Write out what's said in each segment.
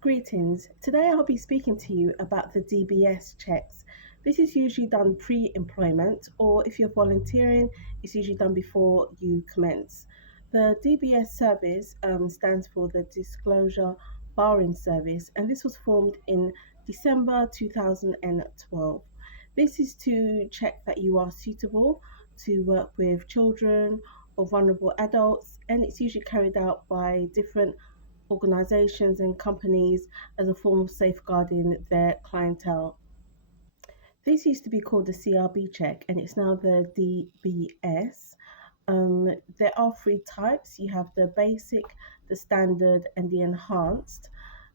Greetings. Today I'll be speaking to you about the DBS checks. This is usually done pre-employment, or if you're volunteering, it's usually done before you commence. The DBS service stands for the Disclosure Barring Service, and this was formed in December 2012. This is to check that you are suitable to work with children or vulnerable adults, and it's usually carried out by different organizations and companies as a form of safeguarding their clientele. This used to be called the CRB check and it's now the DBS. There are three types. You have the basic, the standard, and the enhanced.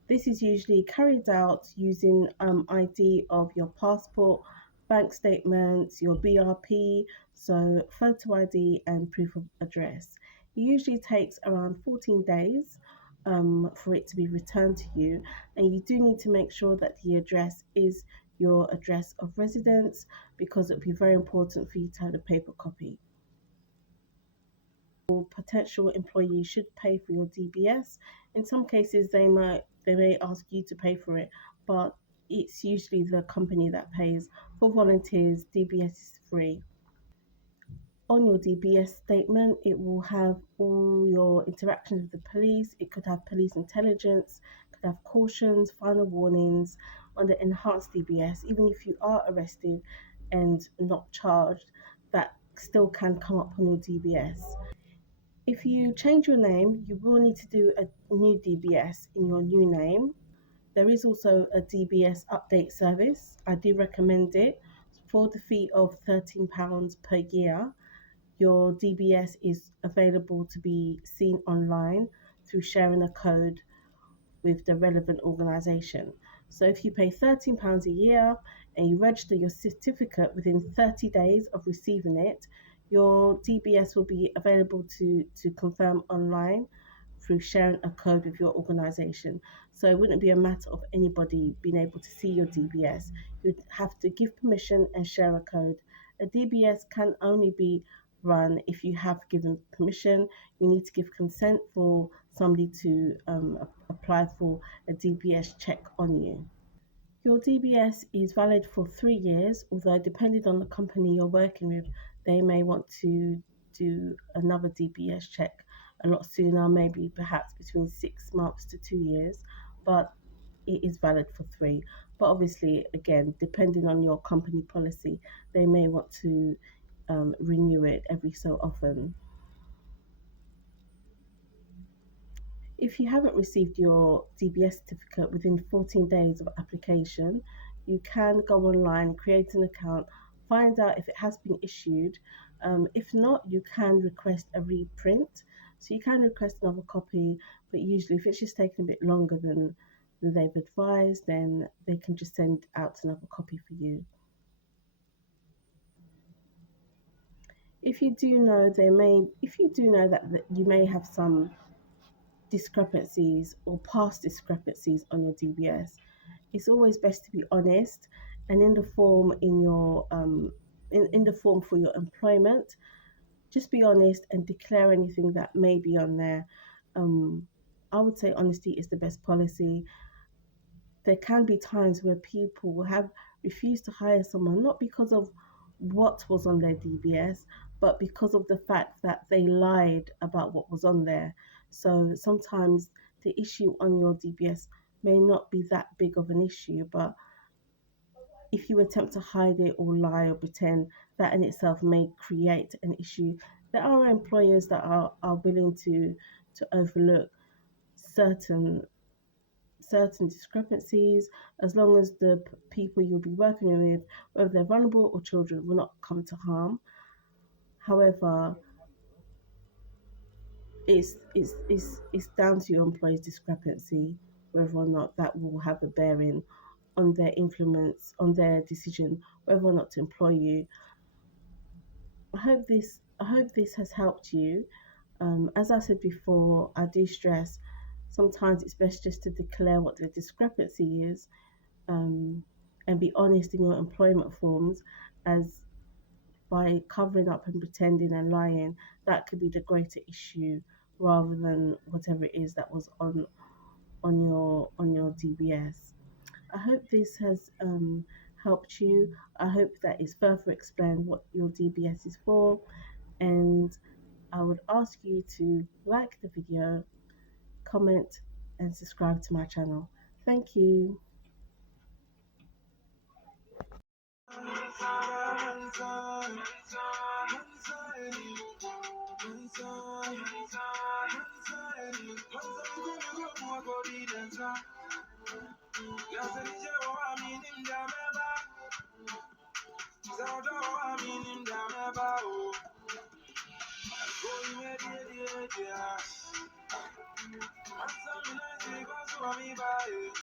This is usually carried out using ID of your passport, bank statements, your BRP, so photo ID and proof of address. It usually takes around 14 days for it to be returned to you, and you do need to make sure that the address is your address of residence because it would be very important for you to have a paper copy. Potential employees should pay for your DBS. In some cases, they may ask you to pay for it, but it's usually the company that pays. For volunteers, DBS is free. On your DBS statement, it will have all your interactions with the police. It could have police intelligence, could have cautions, final warnings. On the enhanced DBS, even if you are arrested and not charged, that still can come up on your DBS. If you change your name, you will need to do a new DBS in your new name. There is also a DBS update service. I do recommend it for the fee of £13 per year. Your DBS is available to be seen online through sharing a code with the relevant organisation. So if you pay £13 a year and you register your certificate within 30 days of receiving it, your DBS will be available to confirm online through sharing a code with your organisation. So it wouldn't be a matter of anybody being able to see your DBS. You'd have to give permission and share a code. A DBS can only be run if you have given permission. You need to give consent for somebody to apply for a DBS check on you. Your DBS is valid for 3 years, although depending on the company you're working with, they may want to do another DBS check a lot sooner, maybe perhaps between 6 months to 2 years, but it is valid for 3. But obviously, again, depending on your company policy, they may want to renew it every so often. If you haven't received your DBS certificate within 14 days of application, you can go online, create an account, find out if it has been issued. If not, you can request a reprint. So you can request another copy, but usually if it's just taking a bit longer than they've advised, then they can just send out another copy for you. If you do know that you may have some discrepancies or past discrepancies on your DBS, it's always best to be honest. And in the form in the form for your employment, just be honest and declare anything that may be on there. I would say honesty is the best policy. There can be times where people have refused to hire someone not because of what was on their DBS, but because of the fact that they lied about what was on there. So sometimes the issue on your DBS may not be that big of an issue, but if you attempt to hide it or lie or pretend, that in itself may create an issue. There are employers that are willing to overlook certain discrepancies as long as the people you'll be working with, whether they're vulnerable or children, will not come to harm. However, it's down to your employer's discrepancy whether or not that will have a bearing on their influence, on their decision whether or not to employ you. I hope this has helped you. As I said before, I do stress sometimes it's best just to declare what the discrepancy is um, and be honest in your employment forms, as by covering up and pretending and lying, that could be the greater issue rather than whatever it is that was on your DBS. I hope this has helped you. I hope that it's further explained what your DBS is for, and I would ask you to like the video, comment, and subscribe to my channel. Thank you.